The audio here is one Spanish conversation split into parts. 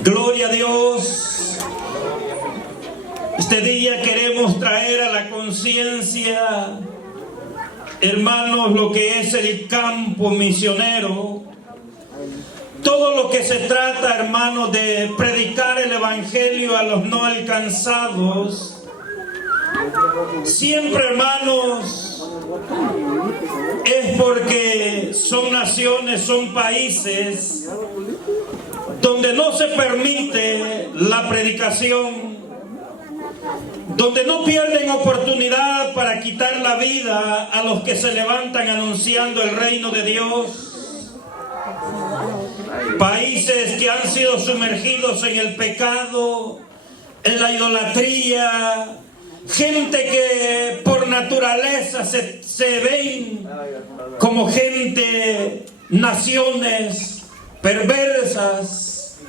Gloria a Dios. Este día queremos traer a la conciencia, hermanos, lo que es el campo misionero. Todo lo que se trata, hermanos, de predicar el evangelio a los no alcanzados. Siempre, hermanos, es porque son naciones, son países donde no se permite la predicación, donde no pierden oportunidad para quitar la vida a los que se levantan anunciando el reino de Dios. Países que han sido sumergidos en el pecado, en la idolatría, gente que por naturaleza se ven como gente, naciones perversas,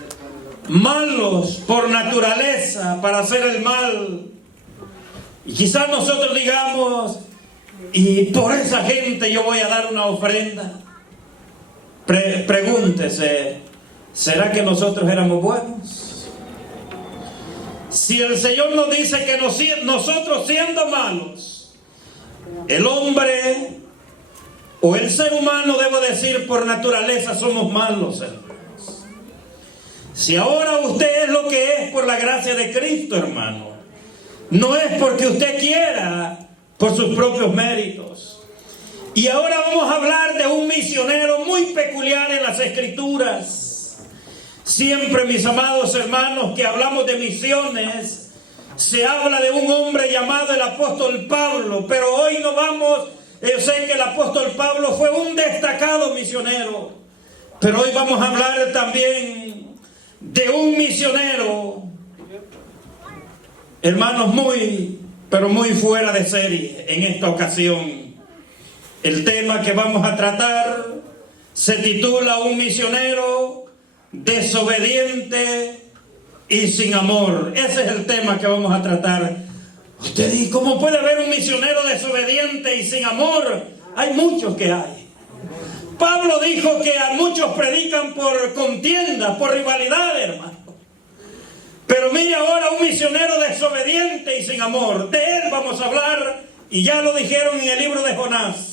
malos por naturaleza para hacer el mal. Y quizás nosotros digamos, y por esa gente yo voy a dar una ofrenda. Pregúntese, ¿será que nosotros éramos buenos? Si el Señor nos dice que nosotros siendo malos, el hombre o el ser humano, debo decir, por naturaleza somos malos, hermanos. Si ahora usted es lo que es por la gracia de Cristo, hermano, no es porque usted quiera, por sus propios méritos. Y ahora vamos a hablar de un misionero muy peculiar en las Escrituras. Siempre, mis amados hermanos, que hablamos de misiones, se habla de un hombre llamado el apóstol Pablo, pero hoy no vamos, yo sé que el apóstol Pablo fue un destacado misionero, pero hoy vamos a hablar también de un misionero, hermanos, pero muy fuera de serie en esta ocasión. El tema que vamos a tratar se titula Un misionero desobediente y sin amor. Ese es el tema que vamos a tratar. Usted dice, ¿cómo puede haber un misionero desobediente y sin amor? Hay muchos que hay. Pablo dijo que a muchos predican por contienda, por rivalidad, hermano. Pero mire ahora un misionero desobediente y sin amor. De él vamos a hablar, y ya lo dijeron en el libro de Jonás.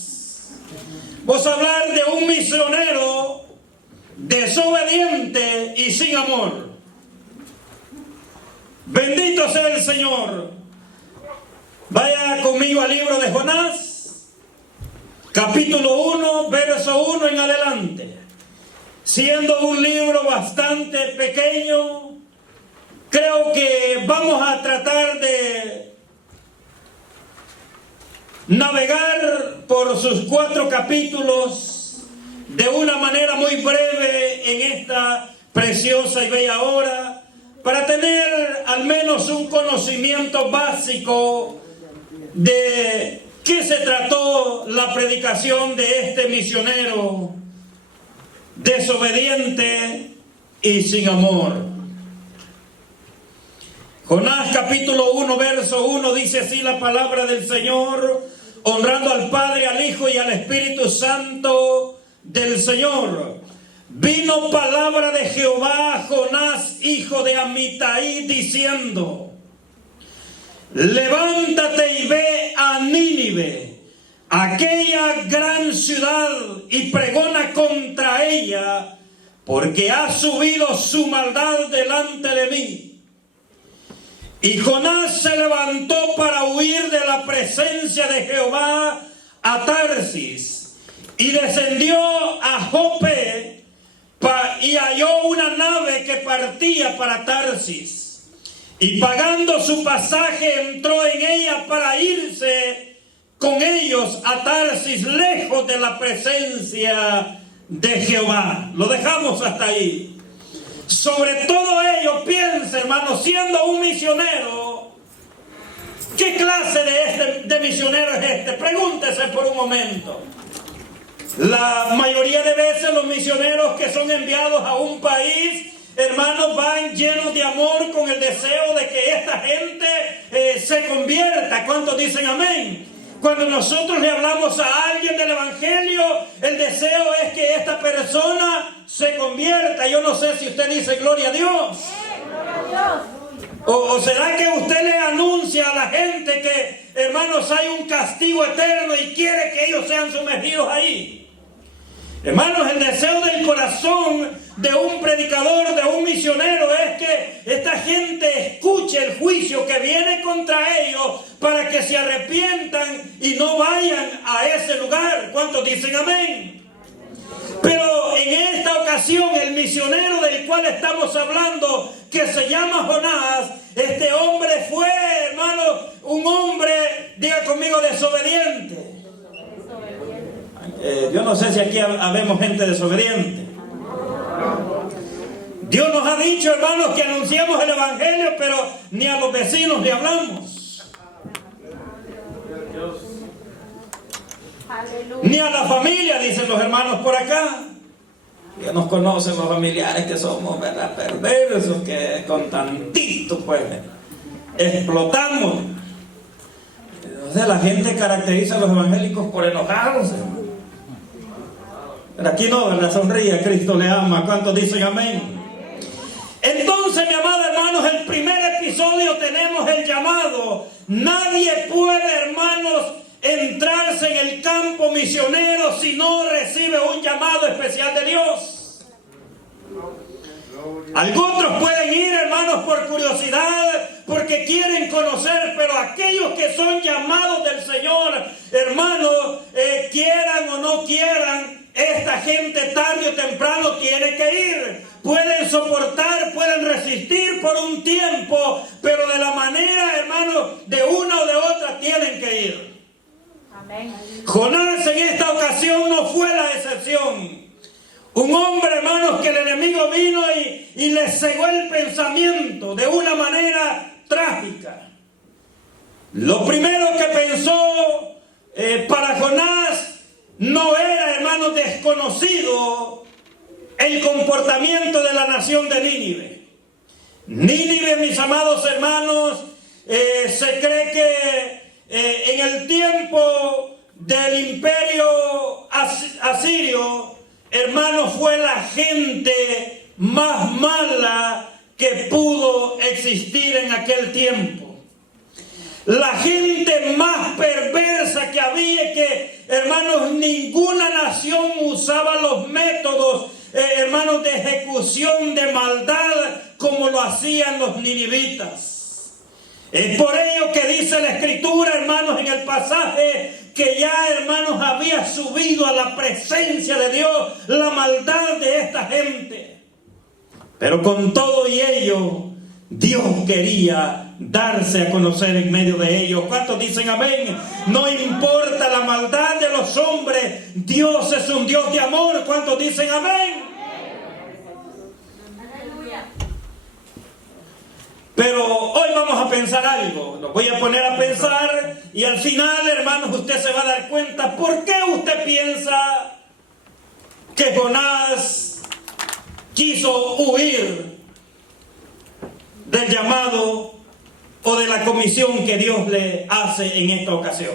Vamos a hablar de un misionero desobediente y sin amor. Bendito sea el Señor. Vaya conmigo al libro de Jonás, capítulo 1, verso 1 en adelante. Siendo un libro bastante pequeño, creo que vamos a tratar de navegar por sus 4 capítulos de una manera muy breve en esta preciosa y bella hora, para tener al menos un conocimiento básico de qué se trató la predicación de este misionero desobediente y sin amor. Jonás capítulo 1 verso 1 dice así la palabra del Señor, honrando al Padre, al Hijo y al Espíritu Santo del Señor. Vino palabra de Jehová a Jonás, hijo de Amitai, diciendo: levántate y ve a Nínive, aquella gran ciudad, y pregona contra ella, porque ha subido su maldad delante de mí. Y Jonás se levantó para huir de la presencia de Jehová a Tarsis, y descendió a Jope, y halló una nave que partía para Tarsis, y pagando su pasaje entró en ella para irse con ellos a Tarsis, lejos de la presencia de Jehová. Lo dejamos hasta ahí. Sobre todo ello piensa, hermano, siendo un misionero, ¿qué clase de misionero es este? Pregúntese por un momento. La mayoría de veces los misioneros que son enviados a un país, hermanos, van llenos de amor, con el deseo de que esta gente se convierta. ¿Cuántos dicen amén? Cuando nosotros le hablamos a alguien del Evangelio, el deseo es que esta persona se convierta. Yo no sé si usted dice gloria a Dios. Gloria a Dios. ¿O será que usted le anuncia a la gente que, hermanos, hay un castigo eterno y quiere que ellos sean sumergidos ahí? Hermanos, el deseo del corazón de un predicador, de un misionero, es que esta gente escuche el juicio que viene contra ellos para que se arrepientan y no vayan a ese lugar. ¿Cuántos dicen amén? Pero en esta ocasión, el misionero del cual estamos hablando, que se llama Jonás, este hombre fue, hermano, un hombre, diga conmigo, desobediente. Yo no sé si aquí habemos gente desobediente. Dios nos ha dicho, hermanos, que anunciamos el Evangelio, pero ni a los vecinos le hablamos. Ni a la familia, dicen los hermanos por acá. Ya nos conocen los familiares que somos, ¿verdad?, perversos, que con tantito, pues, explotamos. Entonces la gente caracteriza a los evangélicos por enojados, hermano. Pero aquí no, ¿verdad? Sonríe, Cristo le ama. ¿Cuántos dicen amén? Entonces, mi amado hermanos, el primer episodio tenemos el llamado. Nadie puede, hermanos, entrarse en el campo misionero si no recibe un llamado especial de Dios. Algunos pueden ir, hermanos, por curiosidad, porque quieren conocer, pero aquellos que son llamados del Señor, hermanos, quieran o no quieran, esta gente tarde o temprano tiene que ir. Pueden soportar, pueden resistir por un tiempo, pero de la manera, hermanos, de una o de otra tienen que ir. Amén. Jonás en esta ocasión no fue la excepción. Un hombre, hermanos, que el enemigo vino y le cegó el pensamiento de una manera trágica. Lo primero que pensó para Jonás no era, hermanos, desconocido el comportamiento de la nación de Nínive. Nínive, mis amados hermanos, se cree que en el tiempo del imperio asirio, hermanos, fue la gente más mala que pudo existir en aquel tiempo. La gente más perversa que había, que, hermanos, ninguna nación usaba los métodos, hermanos, de ejecución de maldad como lo hacían los ninivitas. Es por ello que dice la Escritura, hermanos, en el pasaje, que ya, hermanos, había subido a la presencia de Dios la maldad de esta gente. Pero con todo y ello, Dios quería darse a conocer en medio de ellos. ¿Cuántos dicen amén? No importa la maldad de los hombres, Dios es un Dios de amor. ¿Cuántos dicen amén? Pero hoy vamos a pensar algo. Lo voy a poner a pensar y al final, hermanos, usted se va a dar cuenta por qué usted piensa que Jonás quiso huir del llamado o de la comisión que Dios le hace en esta ocasión.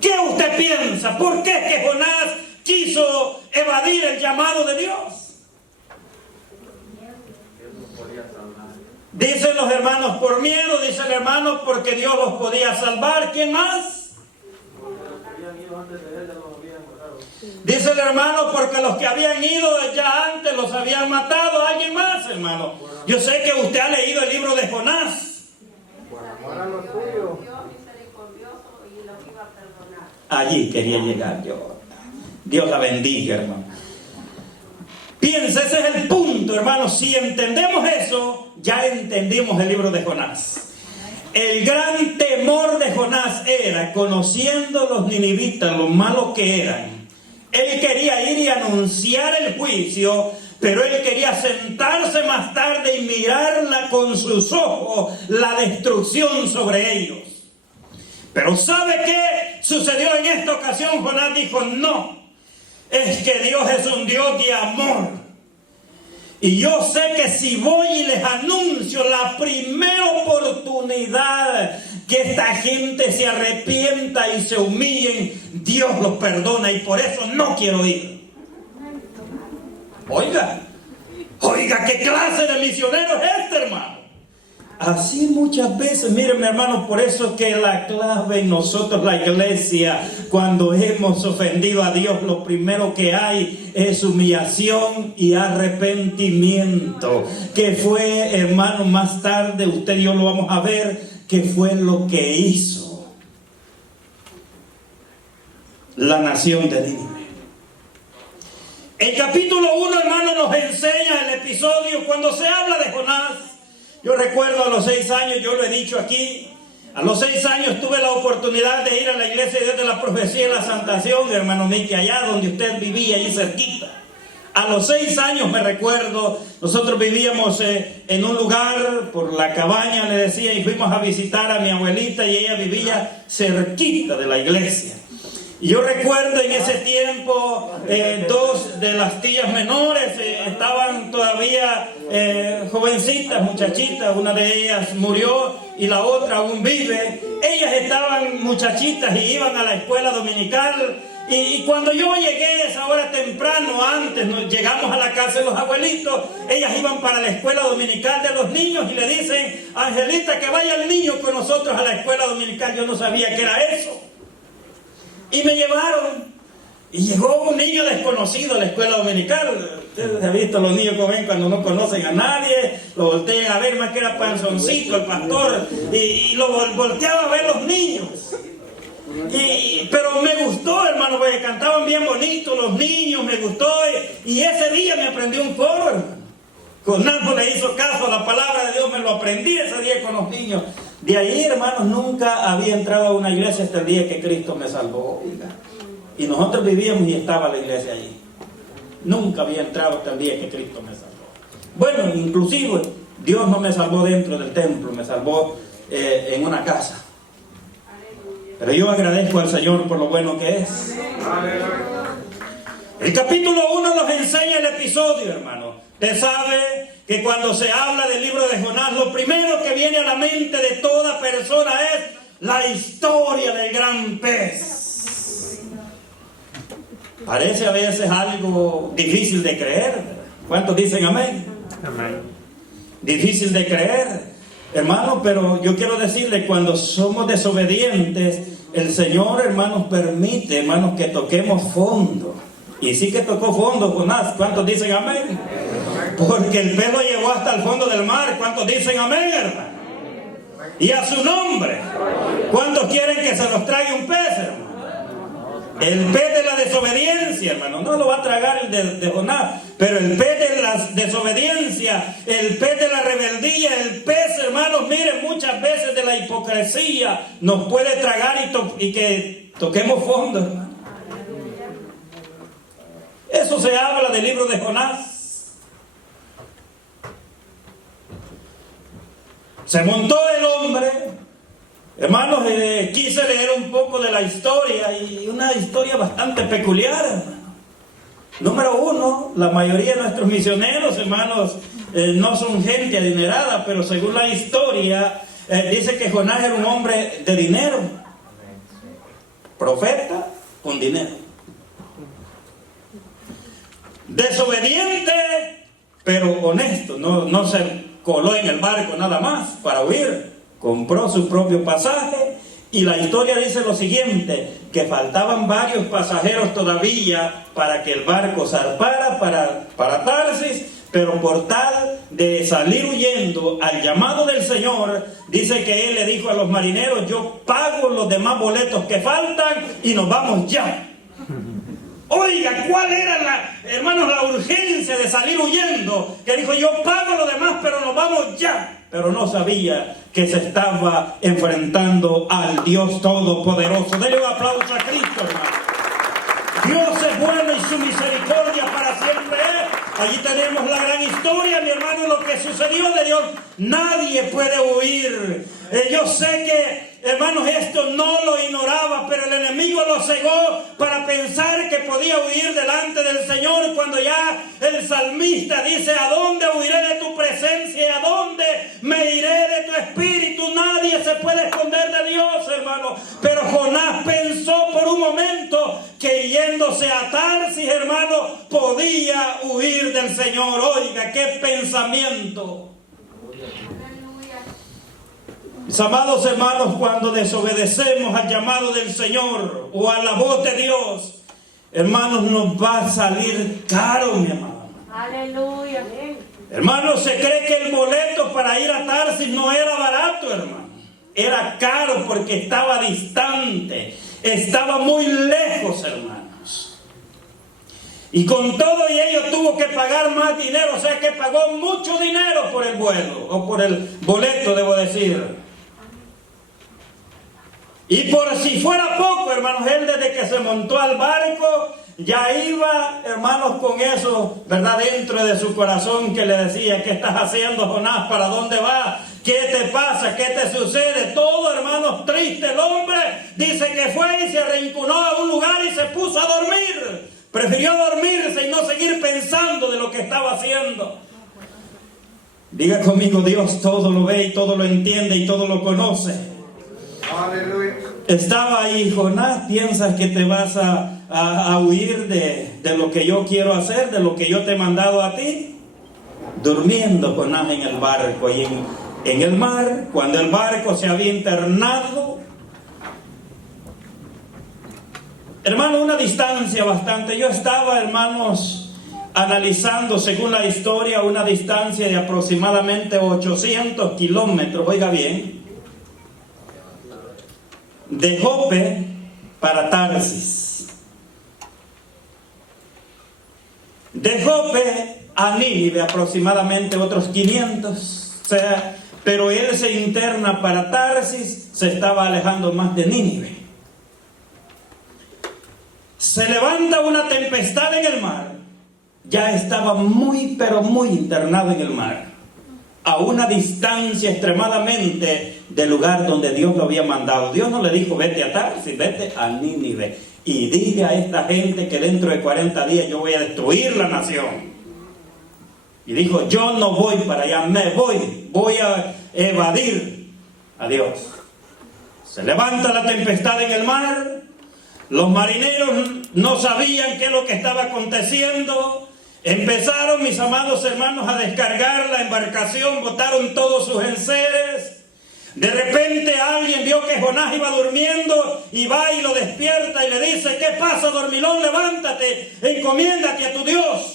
¿Qué usted piensa? ¿Por qué es que Jonás quiso evadir el llamado de Dios? Dicen los hermanos por miedo, dicen hermanos porque Dios los podía salvar. ¿Quién más? Dice el hermano porque los que habían ido ya antes los habían matado. ¿Alguien más, hermano? Yo sé que usted ha leído el libro de Jonás. Allí quería llegar yo. Dios la bendiga, hermano. Piensa, ese es el punto, hermano. Si entendemos eso, ya entendimos el libro de Jonás. El gran temor de Jonás era, conociendo los ninivitas, lo malos que eran, él quería ir y anunciar el juicio, pero él quería sentarse más tarde y mirarla con sus ojos, la destrucción sobre ellos. Pero ¿sabe qué sucedió en esta ocasión? Jonás dijo, no, es que Dios es un Dios de amor. Y yo sé que si voy y les anuncio la primera oportunidad que esta gente se arrepienta y se humillen, Dios los perdona y por eso no quiero ir. Oiga, ¿qué clase de misionero es este, hermano? Así muchas veces, miren, mi hermano, por eso es que la clave en nosotros, la iglesia, cuando hemos ofendido a Dios, lo primero que hay es humillación y arrepentimiento. Que fue, hermano, más tarde, usted y yo lo vamos a ver, que fue lo que hizo la nación de Nínive. El capítulo 1, hermano, nos enseña el episodio cuando se habla de Jonás. Yo recuerdo a los 6 años, yo lo he dicho aquí, a los 6 años tuve la oportunidad de ir a la iglesia de Dios de la Profecía y la Santación, hermano Miki, allá donde usted vivía, ahí cerquita. A los 6 años me recuerdo, nosotros vivíamos en un lugar, por la cabaña le decía, y fuimos a visitar a mi abuelita y ella vivía cerquita de la iglesia. Y yo recuerdo en ese tiempo, 2 de las tías menores estaban todavía jovencitas, muchachitas. Una de ellas murió y la otra aún vive. Ellas estaban muchachitas y iban a la escuela dominical. Y cuando yo llegué a esa hora temprano, antes llegamos a la casa de los abuelitos, ellas iban para la escuela dominical de los niños y le dicen, Angelita, que vaya el niño con nosotros a la escuela dominical. Yo no sabía qué era eso. Y me llevaron, y llegó un niño desconocido a la escuela dominical. Ustedes han visto los niños como ven cuando no conocen a nadie, lo voltean a ver, más que era panzoncito el pastor, y lo volteaba a ver los niños. Pero me gustó, hermano, porque cantaban bien bonito los niños, me gustó, y ese día me aprendí un coro, hermano. Jonás no le hizo caso a la palabra de Dios, me lo aprendí ese día con los niños. De ahí, hermanos, nunca había entrado a una iglesia hasta el día que Cristo me salvó. Y nosotros vivíamos y estaba la iglesia allí. Nunca había entrado hasta el día que Cristo me salvó. Bueno, inclusive, Dios no me salvó dentro del templo, me salvó en una casa. Pero yo agradezco al Señor por lo bueno que es. El capítulo 1 nos enseña el episodio, hermano. Usted sabe que cuando se habla del libro de Jonás, lo primero que viene a la mente de toda persona es la historia del gran pez. Parece a veces algo difícil de creer. ¿Cuántos dicen amén? Amén. Difícil de creer, hermano, pero yo quiero decirle, cuando somos desobedientes, el Señor, hermanos, permite, hermanos, que toquemos fondo. Y sí que tocó fondo Jonás. ¿Cuántos dicen amén? Porque el pez lo llevó hasta el fondo del mar. ¿Cuántos dicen amén, hermano? Y a su nombre. ¿Cuántos quieren que se los trague un pez, hermano? El pez de la desobediencia, hermano. No lo va a tragar el de Jonás, pero el pez de la desobediencia, el pez de la rebeldía, el pez, hermanos, miren, muchas veces de la hipocresía nos puede tragar y que toquemos fondo, hermano. Eso se habla del libro de Jonás. Se montó el hombre, hermanos, quise leer un poco de la historia, y una historia bastante peculiar, hermano. Número 1, la mayoría de nuestros misioneros, hermanos, no son gente adinerada, pero según la historia, dice que Jonás era un hombre de dinero, profeta con dinero. Desobediente, pero honesto, no se coló en el barco nada más para huir, compró su propio pasaje, y la historia dice lo siguiente, que faltaban varios pasajeros todavía para que el barco zarpara para Tarsis, pero por tal de salir huyendo al llamado del Señor, dice que él le dijo a los marineros, yo pago los demás boletos que faltan y nos vamos ya. Oiga, ¿cuál era hermanos, la urgencia de salir huyendo? Que dijo, yo pago lo demás, pero nos vamos ya. Pero no sabía que se estaba enfrentando al Dios Todopoderoso. Denle un aplauso a Cristo, hermano. Dios es bueno y su misericordia para siempre es. Allí tenemos la gran historia, mi hermano, lo que sucedió de Dios. Nadie puede huir. Yo sé que, hermanos, esto no lo ignoraba, pero el enemigo lo cegó para pensar que podía huir delante del Señor, cuando ya el salmista dice, ¿a dónde huiré de tu presencia? ¿A dónde me iré de tu espíritu? Nadie se puede esconder del Pero Jonás pensó por un momento que yéndose a Tarsis, hermano, podía huir del Señor. Oiga, qué pensamiento. Mis amados hermanos, cuando desobedecemos al llamado del Señor o a la voz de Dios, hermanos, nos va a salir caro, mi amado. Aleluya. Hermano, se cree que el boleto para ir a Tarsis no era barato, hermano. Era caro porque estaba distante, estaba muy lejos, hermanos. Y con todo y ello tuvo que pagar más dinero, o sea que pagó mucho dinero por el vuelo, o por el boleto, debo decir. Y por si fuera poco, hermanos, él desde que se montó al barco, ya iba, hermanos, con eso, ¿verdad?, dentro de su corazón, que le decía: ¿qué estás haciendo, Jonás? ¿Para dónde vas? ¿Qué te pasa? ¿Qué te sucede? Todo, hermanos, triste. El hombre dice que fue y se arrinconó a un lugar y se puso a dormir. Prefirió dormirse y no seguir pensando de lo que estaba haciendo. Diga conmigo: Dios todo lo ve y todo lo entiende y todo lo conoce. Aleluya. Estaba ahí. Jonás, ¿piensas que te vas a huir de lo que yo quiero hacer, de lo que yo te he mandado a ti? Durmiendo Jonás en el barco y en el mar, cuando el barco se había internado, hermano, una distancia bastante. Yo estaba, hermanos, analizando, según la historia, una distancia de aproximadamente 800 kilómetros, oiga bien, de Jope para Tarsis. De Jope a Nínive aproximadamente otros 500, o sea, pero él se interna para Tarsis, se estaba alejando más de Nínive. Se levanta una tempestad en el mar, ya estaba muy, pero muy internado en el mar, a una distancia extremadamente del lugar donde Dios lo había mandado. Dios no le dijo: vete a Tarsis, vete a Nínive y dile a esta gente que dentro de 40 días yo voy a destruir la nación. Y dijo: yo no voy para allá, me voy a evadir a Dios. Se levanta la tempestad en el mar, los marineros no sabían qué es lo que estaba aconteciendo. Empezaron, mis amados hermanos, a descargar la embarcación, botaron todos sus enseres. De repente alguien vio que Jonás iba durmiendo y va y lo despierta y le dice: ¿qué pasa, dormilón? Levántate, encomiéndate a tu Dios.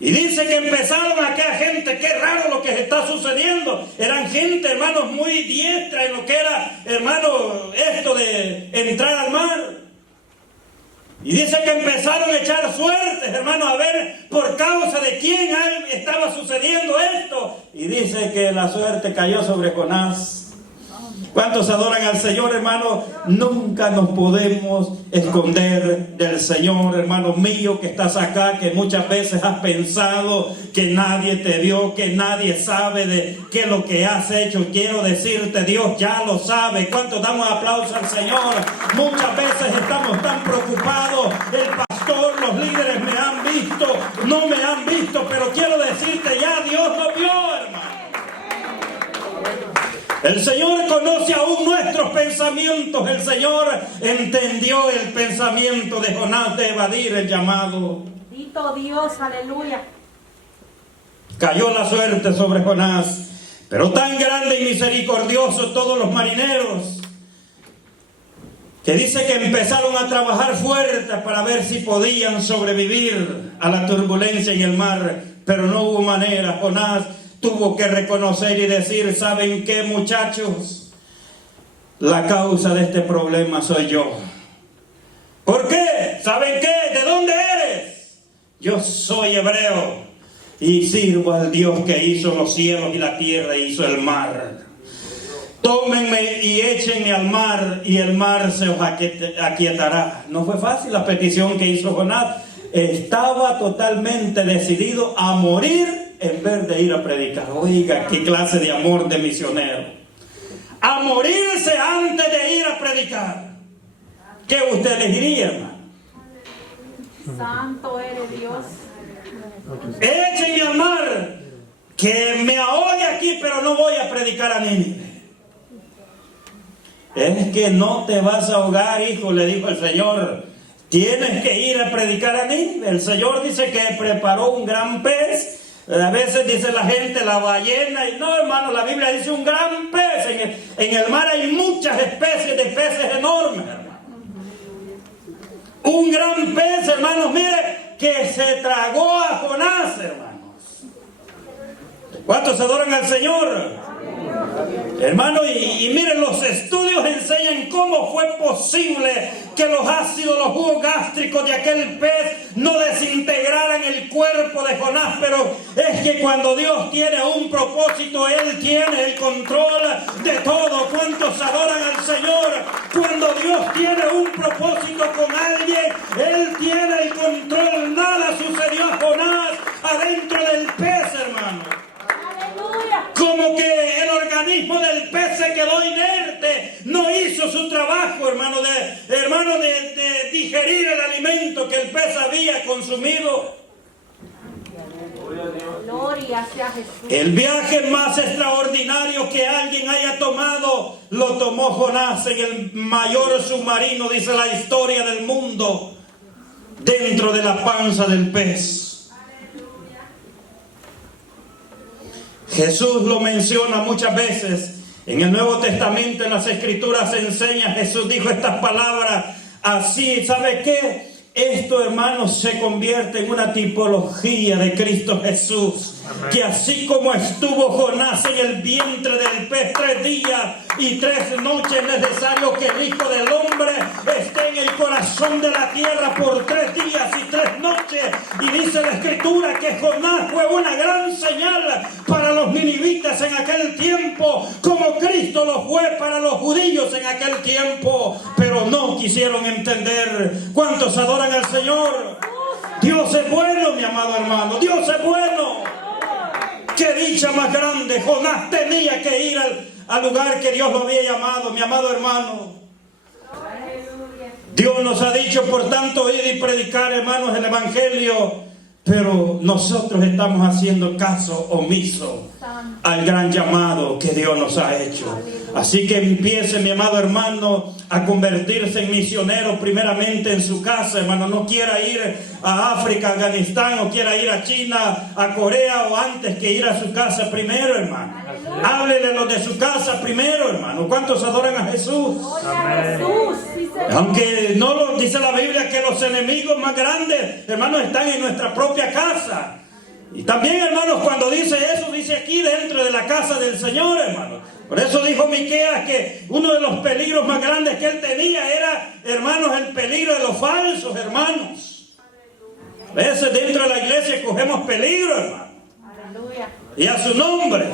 Y dice que empezaron aquella gente: qué raro lo que está sucediendo. Eran gente, hermanos, muy diestra en lo que era, hermano, esto de entrar al mar. Y dice que empezaron a echar suertes, hermanos, a ver por causa de quién estaba sucediendo esto. Y dice que la suerte cayó sobre Jonás. ¿Cuántos adoran al Señor, hermano? Nunca nos podemos esconder del Señor, hermano mío, que estás acá, que muchas veces has pensado que nadie te vio, que nadie sabe de qué es lo que has hecho. Quiero decirte: Dios ya lo sabe. ¿Cuántos damos aplausos al Señor? Muchas veces estamos tan preocupados. El pastor, los líderes me han visto, no me han visto, pero quiero decirte: ya Dios lo vio, hermano. El Señor conoce aún nuestros pensamientos. El Señor entendió el pensamiento de Jonás de evadir el llamado. Bendito Dios, aleluya. Cayó la suerte sobre Jonás, pero tan grande y misericordioso todos los marineros, que dice que empezaron a trabajar fuerte para ver si podían sobrevivir a la turbulencia en el mar, pero no hubo manera. Jonás tuvo que reconocer y decir: ¿saben qué, muchachos? La causa de este problema soy yo. ¿Por qué? ¿Saben qué? ¿De dónde eres? Yo soy hebreo y sirvo al Dios que hizo los cielos y la tierra e hizo el mar. Tómenme y échenme al mar y el mar se os aquietará. No fue fácil la petición que hizo Jonás. Estaba totalmente decidido a morir en vez de ir a predicar. Oiga, qué clase de amor de misionero. A morirse antes de ir a predicar. ¿Qué usted elegiría, hermano? Santo eres Dios. Échenme al mar, que me ahogue aquí, pero no voy a predicar a Nínive. Es que no te vas a ahogar, hijo, le dijo el Señor. Tienes que ir a predicar a Nínive. El Señor dice que preparó un gran pez. A veces dice la gente la ballena, y no, hermano, la Biblia dice un gran pez. En el mar hay muchas especies de peces enormes, hermano. Un gran pez, hermanos, mire, que se tragó a Jonás, hermanos. ¿Cuántos adoran al Señor? Hermano, y miren, los estudios enseñan cómo fue posible que los ácidos, los jugos gástricos de aquel pez no desintegraran el cuerpo de Jonás. Pero es que cuando Dios tiene un propósito, Él tiene el control de todo. ¿Cuántos adoran al Señor? Cuando Dios tiene un propósito con alguien, Él tiene el control. Nada sucedió a Jonás adentro del pez, hermano. Como que el organismo del pez se quedó inerte, no hizo su trabajo, hermano, de digerir el alimento que el pez había consumido. Gloria sea Jesús. El viaje más extraordinario que alguien haya tomado, lo tomó Jonás en el mayor submarino, dice la historia del mundo, dentro de la panza del pez. Jesús lo menciona muchas veces. En el Nuevo Testamento, en las Escrituras se enseña, Jesús dijo estas palabras así. ¿Sabe qué? Esto, hermanos, se convierte en una tipología de Cristo Jesús. Amén. Que así como estuvo Jonás en el vientre del pez 3 días y 3 noches, es necesario que el Hijo del Hombre esté en el corazón de la tierra por 3 días y 3 noches. Y dice la Escritura que Jonás fue una gran señal para los ninivitas en aquel tiempo, como Cristo lo fue para los judíos en aquel tiempo. Pero no quisieron entender. ¿Cuántos adoran al Señor? Dios es bueno, mi amado hermano. Dios es bueno. Qué dicha más grande. Jonás tenía que ir al lugar que Dios lo había llamado, mi amado hermano. Dios nos ha dicho, por tanto, ir y predicar, hermanos, el Evangelio. Pero nosotros estamos haciendo caso omiso al gran llamado que Dios nos ha hecho. Así que empiece, mi amado hermano, a convertirse en misionero primeramente en su casa, hermano. No quiera ir a África, a Afganistán, o quiera ir a China, a Corea, o antes que ir a su casa primero, hermano. Háblele a los de su casa primero, hermano. ¿Cuántos adoran a Jesús? Aunque no lo dice la Biblia que los enemigos más grandes, hermanos, están en nuestra propia casa. Y también, hermanos, cuando dice eso, dice aquí dentro de la casa del Señor, hermanos. Por eso dijo Miqueas que uno de los peligros más grandes que él tenía era, hermanos, el peligro de los falsos, hermanos. A veces dentro de la iglesia cogemos peligro, hermano. Y a su nombre.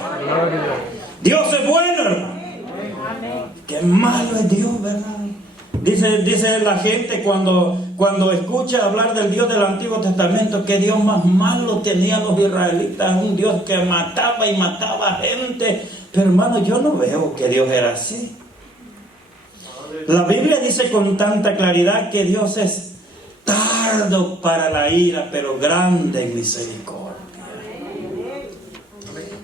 Dios es bueno, hermano. Qué malo es Dios, ¿verdad? Dice la gente cuando escucha hablar del Dios del Antiguo Testamento, que Dios más malo tenían los israelitas, un Dios que mataba y mataba gente. Pero hermano, yo no veo que Dios era así. La Biblia dice con tanta claridad que Dios es tardo para la ira, pero grande en misericordia.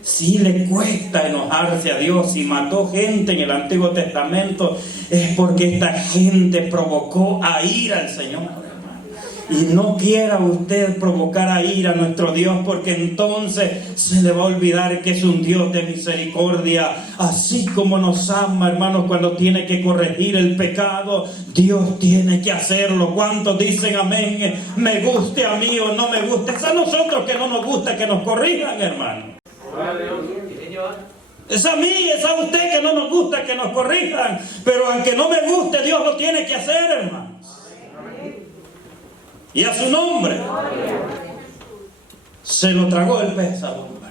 Si le cuesta enojarse a Dios y mató gente en el Antiguo Testamento, es porque esta gente provocó a ira al Señor, hermano. Y no quiera usted provocar a ira a nuestro Dios, porque entonces se le va a olvidar que es un Dios de misericordia. Así como nos ama, hermanos, cuando tiene que corregir el pecado, Dios tiene que hacerlo. ¿Cuántos dicen amén? Me guste a mí o no me guste. Es a nosotros que no nos gusta que nos corrijan, hermano. Es a mí, es a usted que no nos gusta que nos corrijan, pero aunque no me guste, Dios lo tiene que hacer, hermanos. Y a su nombre. Se lo tragó el pez al hombre.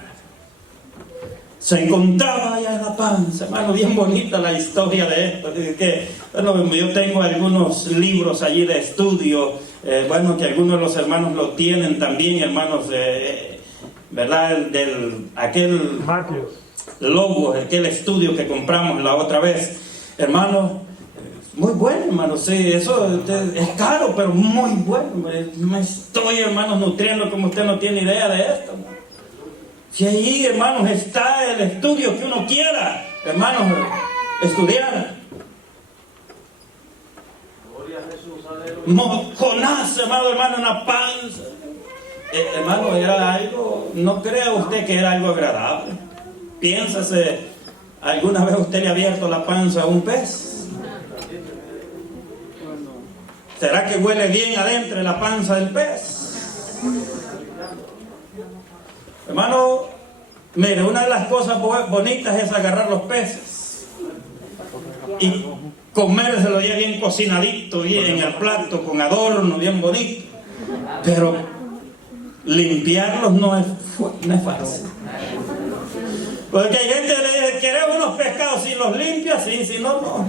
Se encontraba allá en la panza, hermano. Bien bonita la historia de esto. Dice que, bueno, yo tengo algunos libros allí de estudio, bueno, que algunos de los hermanos lo tienen también, hermanos, ¿verdad? Aquel logo, aquel estudio que compramos la otra vez, hermano, muy bueno, hermano. Sí, eso es caro, pero muy bueno. Me estoy, hermanos, nutriendo como usted no tiene idea de esto, hermano. Si ahí, hermanos, está el estudio que uno quiera, hermanos, estudiar. Jonás, hermano, en la panza. Hermano, era algo, no crea usted que era algo agradable. Piénsase, ¿alguna vez usted le ha abierto la panza a un pez? ¿Será que huele bien adentro de la panza del pez? Hermano, mire, una de las cosas bonitas es agarrar los peces y comérselo ya bien cocinadito, bien en el plato, con adorno, bien bonito. Pero limpiarlos no es fácil. Porque hay gente que le dice, ¿querés unos pescados? Si los limpias, sí, si no, no.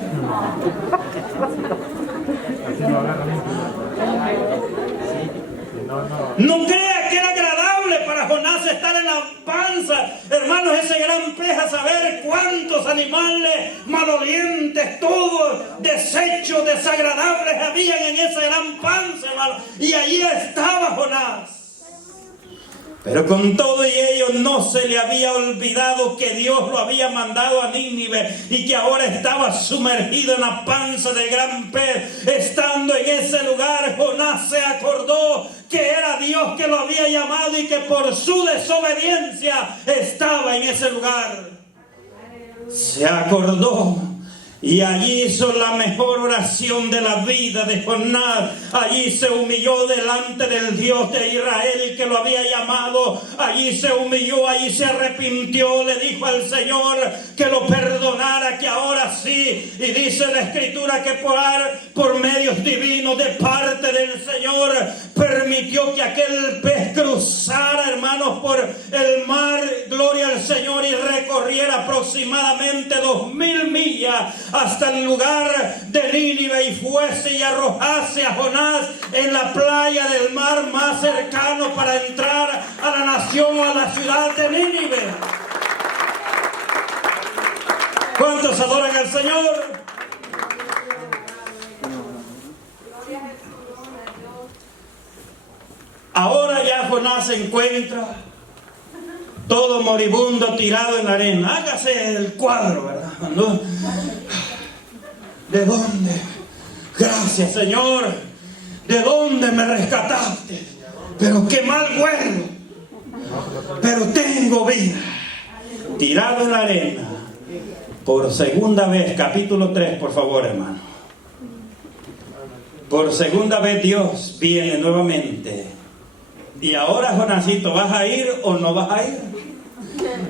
No crea que era agradable para Jonás estar en la panza, hermanos, ese gran pez, a saber cuántos animales malolientes, todos desechos, desagradables habían en esa gran panza, hermano. Y allí estaba Jonás. Pero con todo y ello no se le había olvidado que Dios lo había mandado a Nínive y que ahora estaba sumergido en la panza del gran pez. Estando en ese lugar, Jonás se acordó que era Dios que lo había llamado y que por su desobediencia estaba en ese lugar. Se acordó. Y allí hizo la mejor oración de la vida de Jonás. Allí se humilló delante del Dios de Israel que lo había llamado. Allí se humilló, allí se arrepintió. Le dijo al Señor que lo perdonara, que ahora sí. Y dice la Escritura que por medios divinos de parte del Señor permitió que aquel pez cruzara, hermanos, por el mar, gloria al Señor, y recorriera aproximadamente 2000 millas hasta el lugar de Nínive y fuese y arrojase a Jonás en la playa del mar más cercano para entrar a la nación, a la ciudad de Nínive. ¿Cuántos adoran al Señor? Ahora ya Jonás se encuentra todo moribundo, tirado en la arena. Hágase el cuadro, ¿verdad? ¿No? ¿De dónde? Gracias, Señor. ¿De dónde me rescataste? Pero qué mal huelo. Pero tengo vida. Tirado en la arena. Por segunda vez, capítulo 3, por favor, hermano. Por segunda vez Dios viene nuevamente. Y ahora, Jonasito, ¿vas a ir o no vas a ir?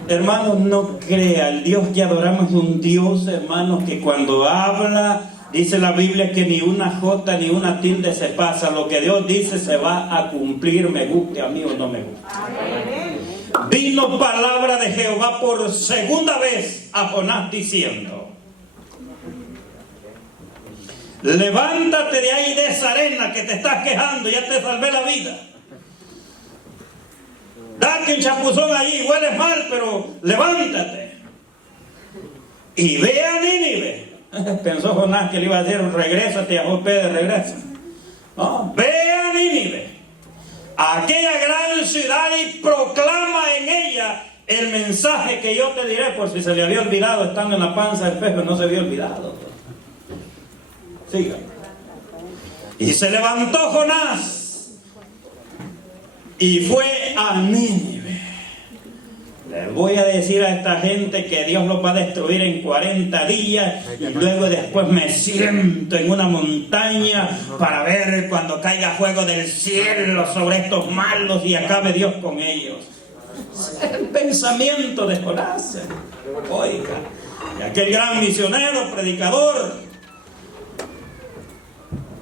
Hermanos, no crea, el Dios que adoramos es un Dios, hermanos, que cuando habla, dice la Biblia que ni una jota ni una tilde se pasa. Lo que Dios dice se va a cumplir, me guste a mí o no me guste. Vino palabra de Jehová por segunda vez a Jonás diciendo: levántate de ahí, de esa arena que te estás quejando, ya te salvé la vida. Date un chapuzón ahí, hueles mal, pero levántate y ve a Nínive. Pensó Jonás que le iba a decir: regrésate a Jope, de regresa. No, ve a Nínive, aquella gran ciudad, y proclama en ella el mensaje que yo te diré. Por si se le había olvidado estando en la panza del pez, pero no se había olvidado. Siga. Y se levantó Jonás y fue a Nínive. Les voy a decir a esta gente que Dios los va a destruir en 40 días y luego después me siento en una montaña para ver cuando caiga fuego del cielo sobre estos malos y acabe Dios con ellos. El pensamiento de Jonás. Oiga, y aquel gran misionero, predicador.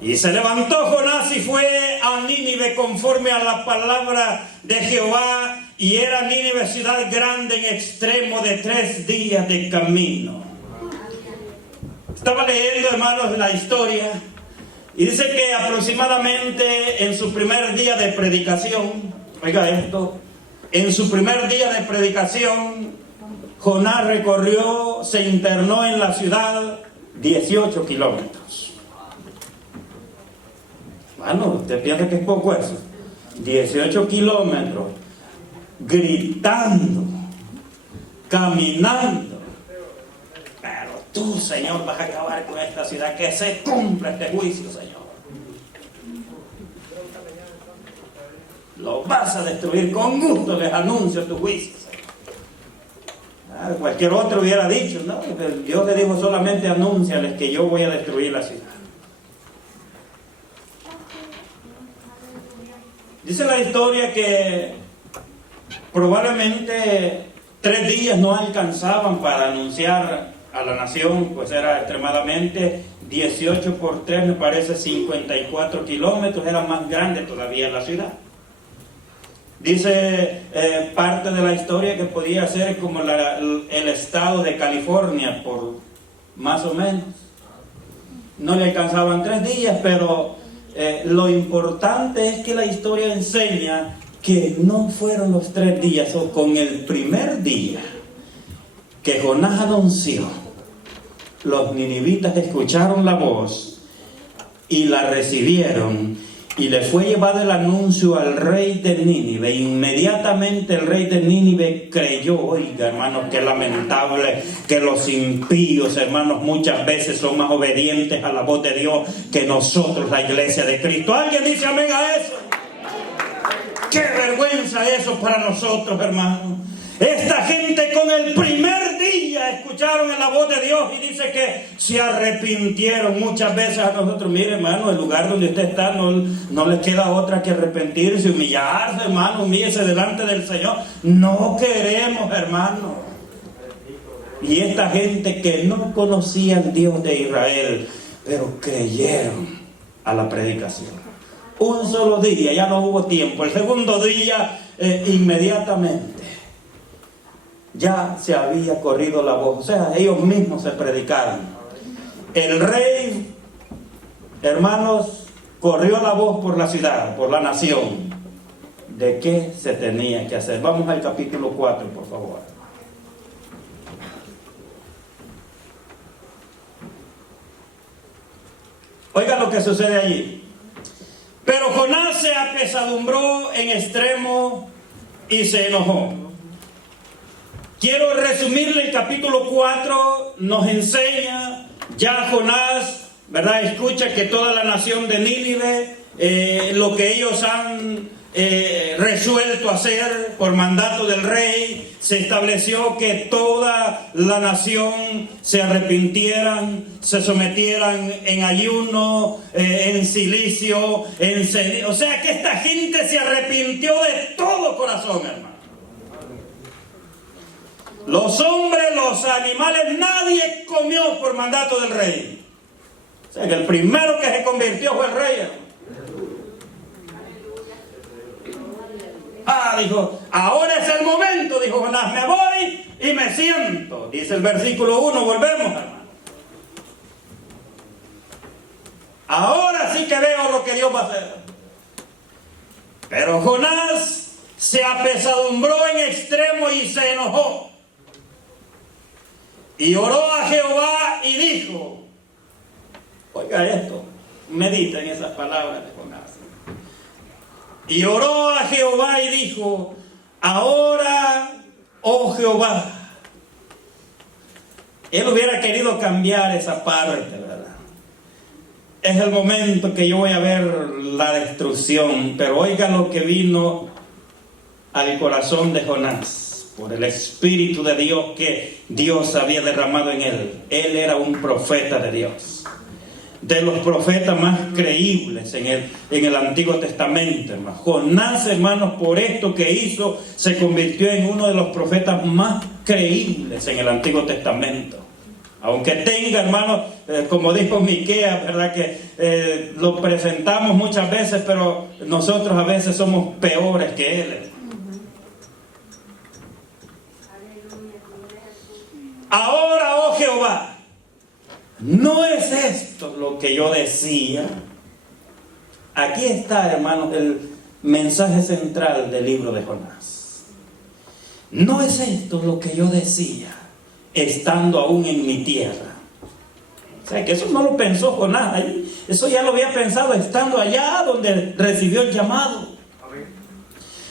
Y se levantó Jonás y fue a Nínive conforme a la palabra de Jehová. Y era Nínive ciudad grande en extremo de 3 días de camino. Estaba leyendo, hermanos, la historia. Y dice que aproximadamente en su primer día de predicación, oiga esto, en su primer día de predicación, Jonás recorrió, se internó en la ciudad 18 kilómetros. Bueno, ¿usted piensa que es poco eso? 18 kilómetros, gritando, caminando. Pero tú, Señor, vas a acabar con esta ciudad, que se cumpla este juicio, Señor. Lo vas a destruir, con gusto les anuncio tu juicio. Cualquier otro hubiera dicho, no, Dios le dijo solamente anúnciales que yo voy a destruir la ciudad. Dice la historia que probablemente 3 días no alcanzaban para anunciar a la nación, pues era extremadamente 18 por 3, me parece 54 kilómetros, era más grande todavía la ciudad. Dice parte de la historia que podía ser como el estado de California, por más o menos. No le alcanzaban 3 días, pero lo importante es que la historia enseña que no fueron los 3 días, o con el primer día que Jonás anunció, los ninivitas escucharon la voz y la recibieron. Y le fue llevado el anuncio al rey de Nínive. Inmediatamente el rey de Nínive creyó. Oiga, hermanos, qué lamentable que los impíos, hermanos, muchas veces son más obedientes a la voz de Dios que nosotros, la iglesia de Cristo. ¿Alguien dice amén a eso? ¡Qué vergüenza eso para nosotros, hermanos! Esta gente con el primer día escucharon la voz de Dios y dice que se arrepintieron. Muchas veces a nosotros, mire, hermano, el lugar donde usted está no le queda otra que arrepentirse, humillarse, hermano, humíllese delante del Señor. No queremos, hermano. Y esta gente que no conocía al Dios de Israel, pero creyeron a la predicación. Un solo día, ya no hubo tiempo. El segundo día, inmediatamente ya se había corrido la voz, o sea, ellos mismos se predicaron. El rey, hermanos, corrió la voz por la ciudad, por la nación, de qué se tenía que hacer. Vamos al capítulo 4, por favor. Oigan lo que sucede allí. Pero Jonás se apesadumbró en extremo y se enojó. Quiero resumirle el capítulo 4, nos enseña ya Jonás, ¿verdad? Escucha que toda la nación de Nínive, lo que ellos han resuelto hacer por mandato del rey, se estableció que toda la nación se arrepintieran, se sometieran en ayuno, en silicio, o sea que esta gente se arrepintió de todo corazón, hermano. Los hombres, los animales, nadie comió por mandato del rey. O sea que el primero que se convirtió fue el rey. Dijo, ahora es el momento, dijo Jonás, me voy y me siento. Dice el versículo 1, volvemos, hermano. Ahora sí que veo lo que Dios va a hacer. Pero Jonás se apesadumbró en extremo y se enojó. Y oró a Jehová y dijo, oiga esto, medita en esas palabras de Jonás. Y oró a Jehová y dijo, ahora, oh Jehová. Él hubiera querido cambiar esa parte, ¿verdad? Es el momento que yo voy a ver la destrucción, pero oiga lo que vino al corazón de Jonás. Por el Espíritu de Dios que Dios había derramado en él. Él era un profeta de Dios. De los profetas más creíbles en el Antiguo Testamento, hermano. Jonás, hermanos, por esto que hizo, se convirtió en uno de los profetas más creíbles en el Antiguo Testamento. Aunque tenga, hermanos, como dijo Miqueas, ¿verdad? Que lo presentamos muchas veces, pero nosotros a veces somos peores que él. Ahora, oh Jehová, ¿no es esto lo que yo decía? Aquí está, hermanos, el mensaje central del libro de Jonás. ¿No es esto lo que yo decía, estando aún en mi tierra? O sea, que eso no lo pensó Jonás, eso ya lo había pensado estando allá donde recibió el llamado.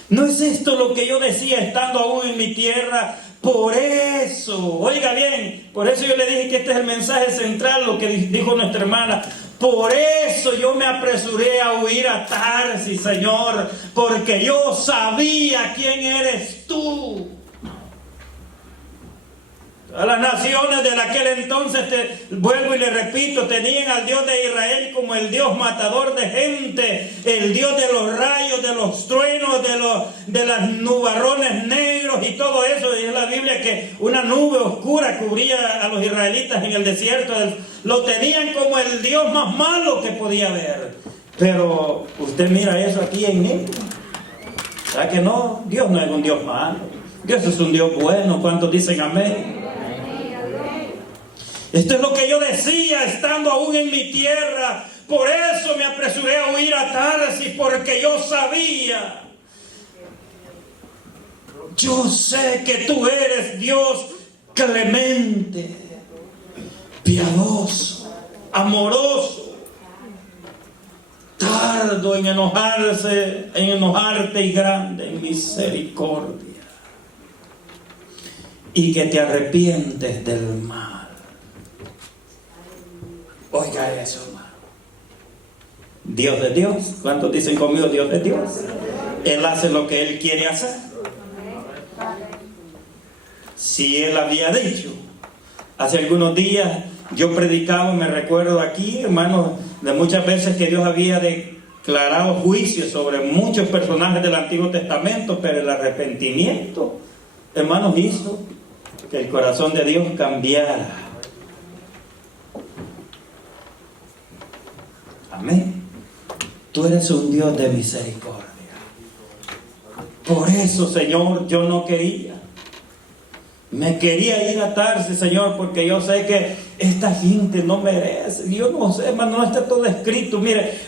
¿No es esto lo que yo decía, estando aún en mi tierra? Por eso, oiga bien, por eso yo le dije que este es el mensaje central, lo que dijo nuestra hermana. Por eso yo me apresuré a huir a Tarsis, Señor, porque yo sabía quién eres tú. A las naciones de aquel entonces, vuelvo y le repito, tenían al Dios de Israel como el Dios matador de gente, el Dios de los rayos, de los truenos, de los nubarrones negros y todo eso. Dice la Biblia que una nube oscura cubría a los israelitas en el desierto. Lo tenían como el Dios más malo que podía haber. Pero usted mira eso aquí en él. ¿Sabe que no? Dios no es un Dios malo. Dios es un Dios bueno. ¿Cuántos dicen amén? Esto es lo que yo decía estando aún en mi tierra. Por eso me apresuré a huir a Tarsis, porque yo sabía. Yo sé que tú eres Dios clemente, piadoso, amoroso, tardo en enojarte y grande en misericordia. Y que te arrepientes del mal. Oiga eso, hermano. Dios es Dios. ¿Cuántos dicen conmigo Dios es Dios? Él hace lo que Él quiere hacer. Si Él había dicho, hace algunos días yo predicaba, me recuerdo aquí, hermano, de muchas veces que Dios había declarado juicio sobre muchos personajes del Antiguo Testamento, pero el arrepentimiento, hermanos, hizo que el corazón de Dios cambiara. Amén. Tú eres un Dios de misericordia. Por eso, Señor, yo no quería. Me quería ir a Tarsis, Señor, porque yo sé que esta gente no merece. Yo no sé, hermano, no está todo escrito. Mire,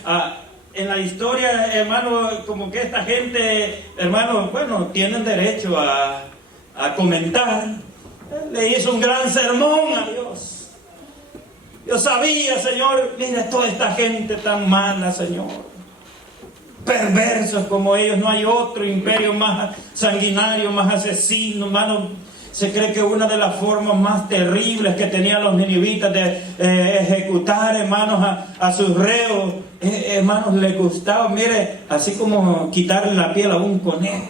en la historia, hermano, como que esta gente, hermano, bueno, tienen derecho a comentar. Le hizo un gran sermón a Dios. Yo sabía, Señor, mira toda esta gente tan mala, Señor. Perversos como ellos, no hay otro imperio más sanguinario, más asesino, hermano. Se cree que una de las formas más terribles que tenían los ninivitas de ejecutar, hermanos, a sus reos, hermanos, les gustaba, mire, así como quitarle la piel a un conejo.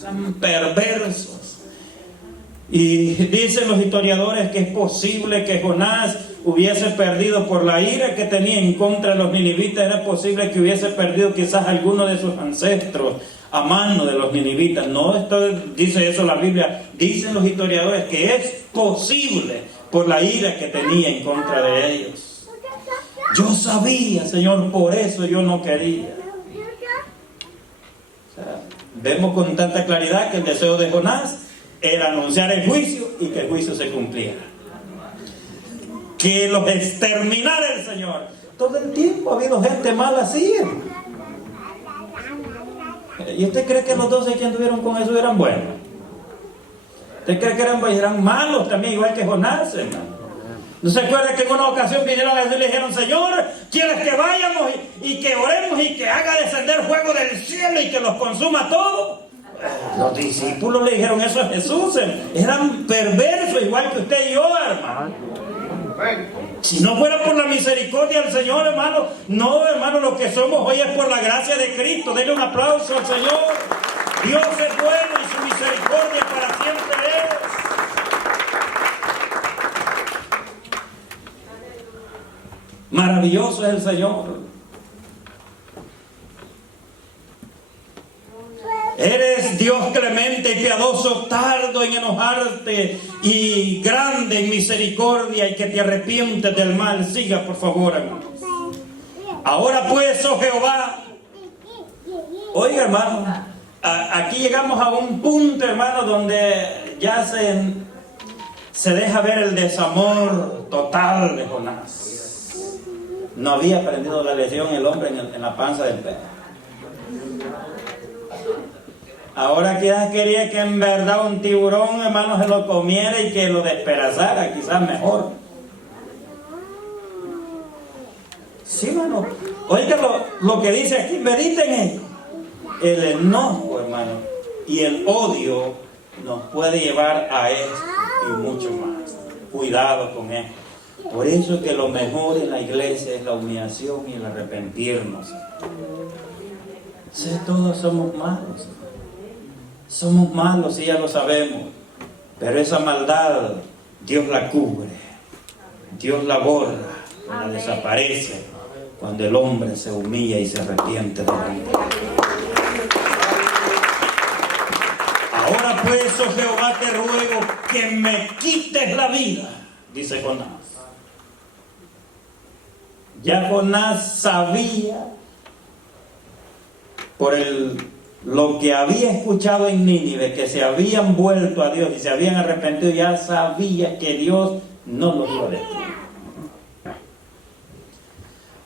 Son perversos. Y dicen los historiadores que es posible que Jonás hubiese perdido por la ira que tenía en contra de los ninivitas. Era posible que hubiese perdido quizás alguno de sus ancestros a mano de los ninivitas. No dice eso la Biblia. Dicen los historiadores que es posible por la ira que tenía en contra de ellos. Yo sabía, Señor, por eso yo no quería. O sea, vemos con tanta claridad que el deseo de Jonás era anunciar el juicio y que el juicio se cumpliera. Que los exterminara el Señor. Todo el tiempo ha habido gente mala así. ¿Y usted cree que los 12 que anduvieron con eso eran buenos? ¿Usted cree que eran malos también, igual que Jonás, hermano? ¿No se acuerda que en una ocasión vinieron a Jesús y le dijeron, Señor, ¿quieres que vayamos y que oremos y que haga descender fuego del cielo y que los consuma todo? Los discípulos le dijeron eso a Jesús. Eran perversos igual que usted y yo, hermano. Si no fuera por la misericordia del Señor, hermano, no, hermano, lo que somos hoy es por la gracia de Cristo. Denle un aplauso al Señor. Dios es bueno y su misericordia para siempre es. Maravilloso es el Señor. Eres Dios clemente y piadoso, tardo en enojarte y grande en misericordia, y que te arrepientes del mal. Siga, por favor, hermanos. Ahora pues, oh Jehová. Oiga, hermano, aquí llegamos a un punto, hermano, donde ya se deja ver el desamor total de Jonás. No había aprendido la lección el hombre en la panza del perro. Ahora quizás quería que en verdad un tiburón, hermano, se lo comiera y que lo despedazara, quizás mejor. Sí, hermano. Oiga lo que dice aquí, mediten en el enojo, hermano, y el odio nos puede llevar a esto y mucho más. Cuidado con esto. Por eso que lo mejor en la iglesia es la humillación y el arrepentirnos. Sí, todos somos malos. Somos malos y ya lo sabemos. Pero esa maldad, Dios la cubre. Dios la borra, la desaparece cuando el hombre se humilla y se arrepiente delante de Dios. Ahora pues, oh Jehová, te ruego que me quites la vida, dice Jonás. Ya Jonás sabía por lo que había escuchado en Nínive, que se habían vuelto a Dios y se habían arrepentido, ya sabía que Dios no los iba a destruir.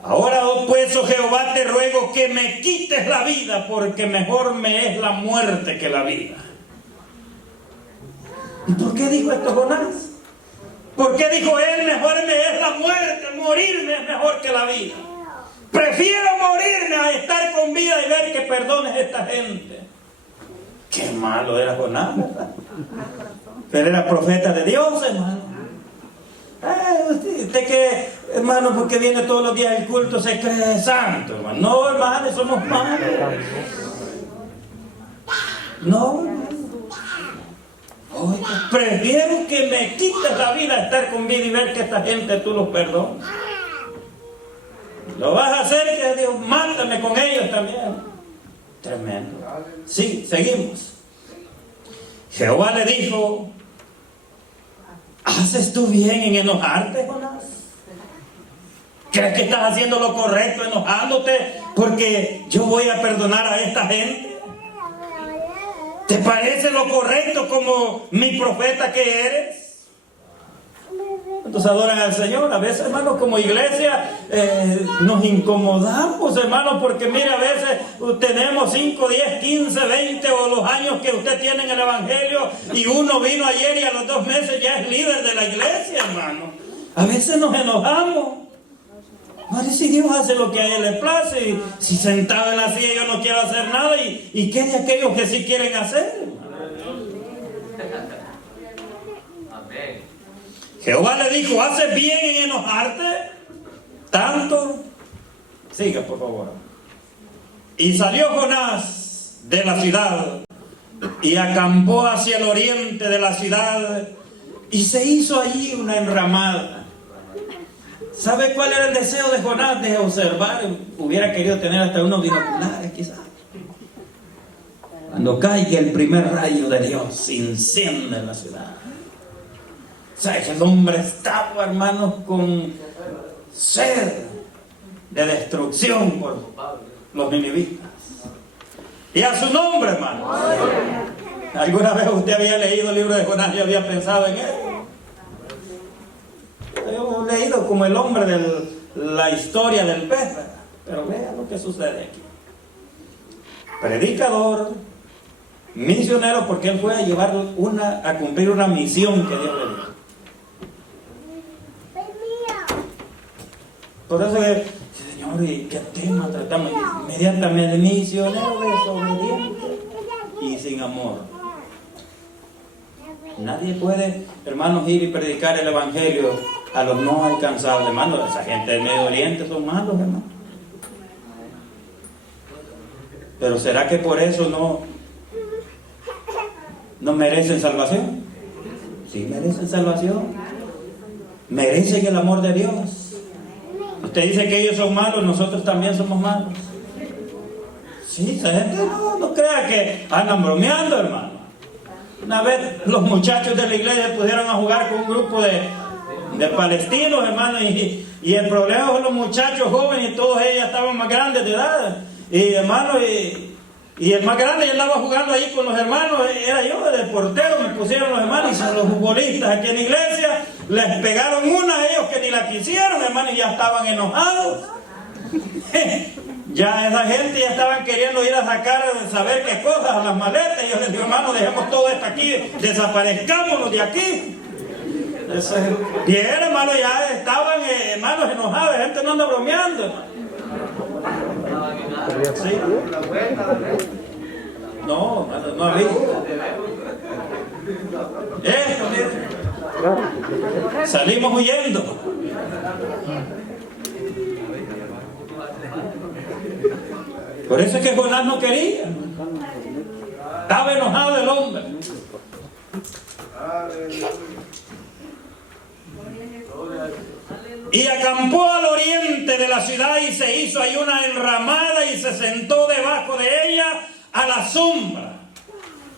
Ahora pues, oh Jehová, te ruego que me quites la vida, porque mejor me es la muerte que la vida. ¿Y por qué dijo esto Jonás? ¿Por qué dijo él, mejor me es la muerte, morirme es mejor que la vida? Prefiero morirme a estar con vida y ver que perdones a esta gente. Qué malo era Jonás, ¿verdad? Pero era profeta de Dios, hermano. Usted que, hermano, porque viene todos los días el culto, se cree santo, hermano. No, hermano, somos malos. No, oye, prefiero que me quites la vida a estar con vida y ver que esta gente tú los perdonas. Lo vas a hacer, que Dios, mátame con ellos también. Tremendo. Sí, seguimos. Jehová le dijo: ¿haces tú bien en enojarte, Jonás? ¿Crees que estás haciendo lo correcto enojándote porque yo voy a perdonar a esta gente? ¿Te parece lo correcto como mi profeta que eres? Entonces adoran al Señor. A veces, hermanos, como iglesia nos incomodamos, hermanos, porque mire, a veces tenemos 5, 10, 15, 20 o los años que usted tiene en el Evangelio, y uno vino ayer y a los 2 meses ya es líder de la iglesia, hermano. A veces nos enojamos. Madre, si Dios hace lo que a Él le place, y si sentado en la silla yo no quiero hacer nada, ¿y qué de aquellos que sí quieren hacer, hermano? Jehová le dijo: ¿haces bien en enojarte tanto? Siga, por favor. Y salió Jonás de la ciudad y acampó hacia el oriente de la ciudad, y se hizo allí una enramada. ¿Sabe cuál era el deseo de Jonás? De observar. Hubiera querido tener hasta unos binoculares, quizás. Cuando caiga el primer rayo de Dios, incendia la ciudad. O sea, que el hombre estaba, hermanos, con sed de destrucción por los ninivitas. Y a su nombre, hermano. ¿Alguna vez usted había leído el libro de Jonás y había pensado en él? Yo he leído como el hombre de la historia del pez, ¿verdad? Pero vea lo que sucede aquí. Predicador, misionero, porque él fue a llevar a cumplir una misión que Dios le dio. Por eso que, Señor, ¿y qué tema tratamos? Inmediatamente, misionero desobediente y sin amor. Nadie puede, hermanos, ir y predicar el evangelio a los no alcanzados, hermanos. Esa gente del Medio Oriente son malos, hermanos. Pero ¿será que por eso no merecen salvación? Sí merecen salvación. Merecen el amor de Dios. Usted dice que ellos son malos, nosotros también somos malos. Sí, esa gente no crea que andan bromeando, hermano. Una vez los muchachos de la iglesia pusieron a jugar con un grupo de palestinos, hermano, y el problema fue los muchachos jóvenes, y todos ellos estaban más grandes de edad. Y hermano, y el más grande, yo andaba jugando ahí con los hermanos, era yo, de portero, me pusieron los hermanos, y los futbolistas aquí en la iglesia, les pegaron una a ellos que ni la quisieron, hermano, y ya estaban enojados. Ya esa gente ya estaban queriendo ir a sacar, saber qué cosas, a las maletas, y yo les digo: hermano, dejemos todo esto aquí, desaparezcámonos de aquí. Bien, hermano, ya estaban, hermanos, enojados, la gente no anda bromeando, hermano. ¿Sí? No había. Esto, mire. Salimos huyendo. Por eso es que Jonás no quería. Estaba enojado el hombre. Y acampó al oriente de la ciudad y se hizo ahí una enramada y se sentó debajo de ella a la sombra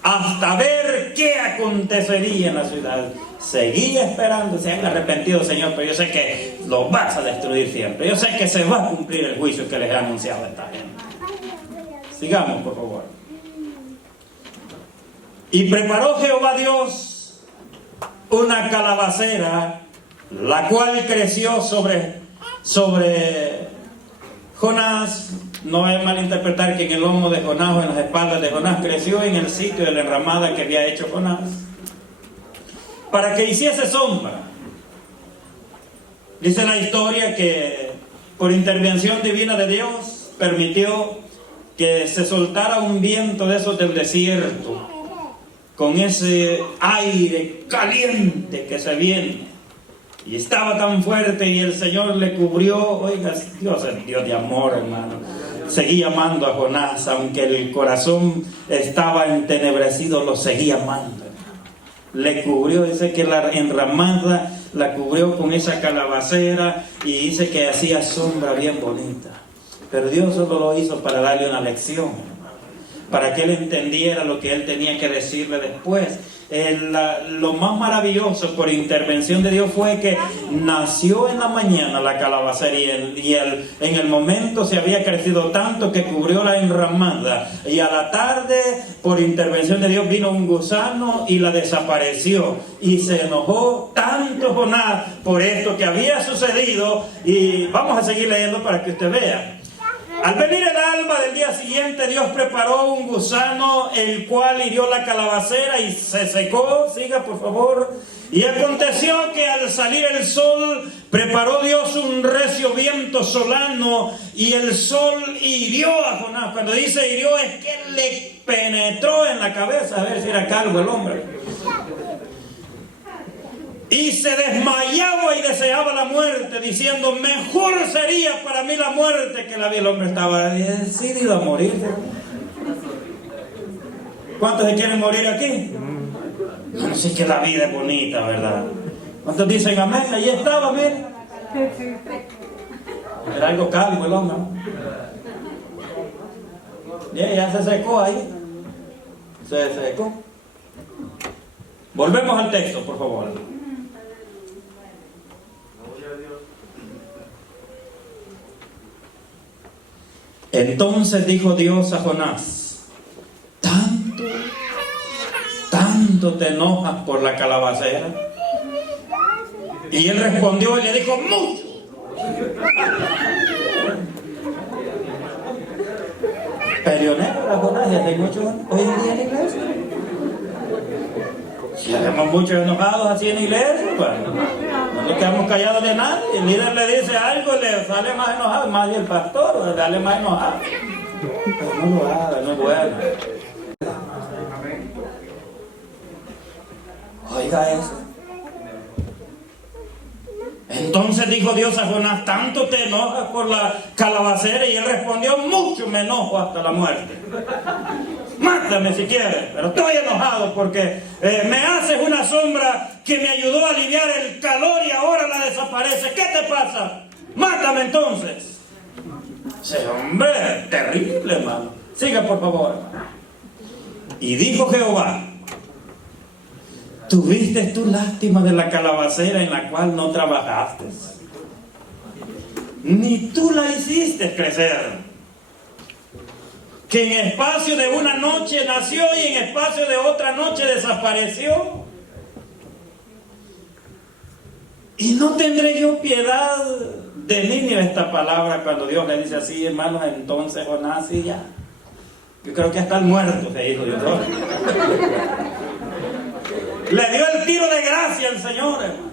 hasta ver qué acontecería en la ciudad. Seguía esperando, se han arrepentido, Señor, pero yo sé que los vas a destruir siempre. Yo sé que se va a cumplir el juicio que les he anunciado a esta gente. Sigamos, por favor. Y preparó Jehová Dios una calabacera, la cual creció sobre Jonás. No es malinterpretar que en el lomo de Jonás o en las espaldas de Jonás, creció en el sitio de la enramada que había hecho Jonás, para que hiciese sombra. Dice la historia que por intervención divina de Dios permitió que se soltara un viento de esos del desierto, con ese aire caliente que se viene. Y estaba tan fuerte y el Señor le cubrió. Oiga, Dios es Dios de amor, hermano. Seguía amando a Jonás, aunque el corazón estaba entenebrecido, lo seguía amando. Le cubrió, dice que la enramada la cubrió con esa calabacera y dice que hacía sombra bien bonita. Pero Dios solo lo hizo para darle una lección, para que él entendiera lo que él tenía que decirle después. Lo más maravilloso por intervención de Dios fue que nació en la mañana la calabacera y en el momento se había crecido tanto que cubrió la enramada, y a la tarde por intervención de Dios vino un gusano y la desapareció, y se enojó tanto Jonás por esto que había sucedido. Y vamos a seguir leyendo para que usted vea. Al venir el alba del día siguiente, Dios preparó un gusano, el cual hirió la calabacera y se secó. Siga, por favor. Y aconteció que al salir el sol, preparó Dios un recio viento solano, y el sol hirió a Jonás. Cuando dice hirió, es que le penetró en la cabeza. A ver si era calvo el hombre. Y se desmayaba y deseaba la muerte, diciendo: mejor sería para mí la muerte que la vida. El hombre estaba decidido a morir. ¿Cuántos se quieren morir aquí? No, sí que la vida es bonita, ¿verdad? ¿Cuántos dicen amén? Allí estaba, mire. Era algo calvo el hombre. Ya se secó ahí. Se secó. Volvemos al texto, por favor. Entonces dijo Dios a Jonás: ¿Tanto te enojas por la calabacera? Y él respondió y le dijo: mucho. Peleonero era Jonás, y hace mucho hoy en día en la iglesia. Si hacemos muchos enojados así en la iglesia, pues no nos quedamos callados de nada. El líder le dice algo y le sale más enojado, más bien el pastor, le sale más enojado. Pero no lo haga, no es bueno. Oiga eso. Entonces dijo Dios a Jonás: ¿tanto te enojas por la calabacera? Y él respondió: mucho me enojo hasta la muerte. Mátame si quieres, pero estoy enojado porque me haces una sombra que me ayudó a aliviar el calor y ahora la desaparece. ¿Qué te pasa? Mátame entonces. Ese hombre es terrible, hermano. Siga, por favor. Y dijo Jehová: ¿tuviste tú lástima de la calabacera en la cual no trabajaste? Ni tú la hiciste crecer, que en espacio de una noche nació y en espacio de otra noche desapareció. Y no tendré yo piedad de Nínive. Esta palabra, cuando Dios le dice así, hermanos, entonces Jonás, y ya. Yo creo que hasta el muerto se hizo Dios. Le dio el tiro de gracia al Señor, hermano.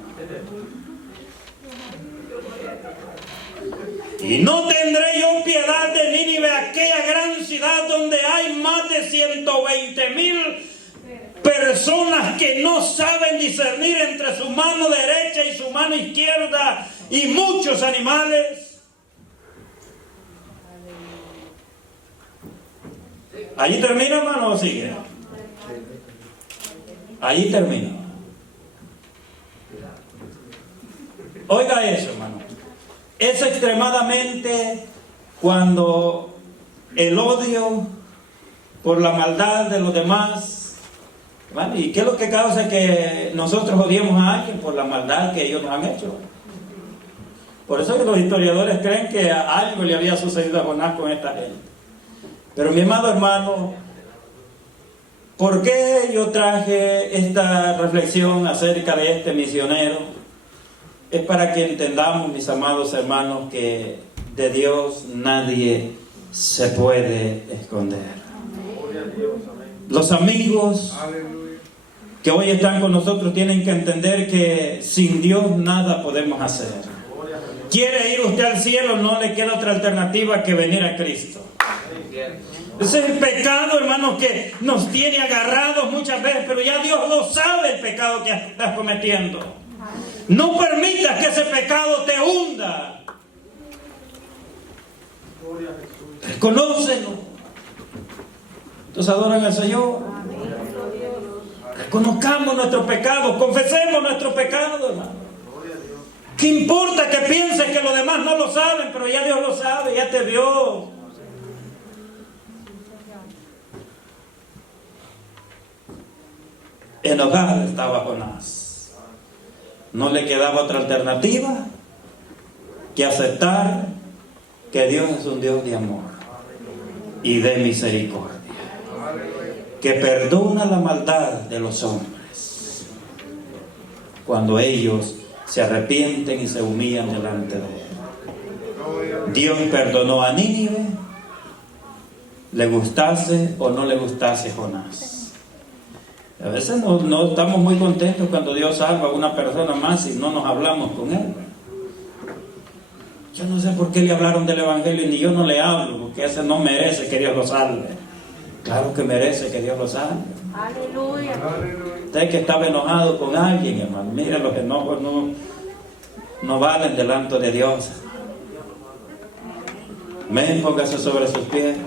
Y no tendré yo piedad de Nínive, aquella gran ciudad donde hay más de 120,000 personas que no saben discernir entre su mano derecha y su mano izquierda, y muchos animales. ¿Allí termina, hermano, o sigue? Allí termina. Oiga eso, hermano. Es extremadamente cuando el odio por la maldad de los demás, ¿vale? ¿Y qué es lo que causa que nosotros odiemos a alguien? Por la maldad que ellos nos han hecho. Por eso que los historiadores creen que algo le había sucedido a Jonás con esta gente. Pero mi amado hermano, ¿por qué yo traje esta reflexión acerca de este misionero? Es para que entendamos, mis amados hermanos, que de Dios nadie se puede esconder. Los amigos que hoy están con nosotros tienen que entender que sin Dios nada podemos hacer. ¿Quiere ir usted al cielo? No le queda otra alternativa que venir a Cristo. Ese es el pecado, hermanos, que nos tiene agarrados muchas veces, pero ya Dios lo sabe, el pecado que estás cometiendo. No permitas que ese pecado te hunda. Reconócelo. Entonces adoran al Señor. Reconozcamos nuestros pecados, confesemos nuestros pecados, hermano. ¿Qué importa que pienses que los demás no lo saben? Pero ya Dios lo sabe, ya te vio. Enojado estaba Jonás. No le quedaba otra alternativa que aceptar que Dios es un Dios de amor y de misericordia, que perdona la maldad de los hombres cuando ellos se arrepienten y se humillan delante de Él. Dios perdonó a Nínive, le gustase o no le gustase Jonás. A veces no estamos muy contentos cuando Dios salva a una persona más y no nos hablamos con Él. Yo no sé por qué le hablaron del Evangelio y ni yo no le hablo, porque ese no merece que Dios lo salve. Claro que merece que Dios lo salve. Aleluya. Usted que estaba enojado con alguien, hermano, mire, los enojos no valen delante de Dios. Póngase sobre sus pies.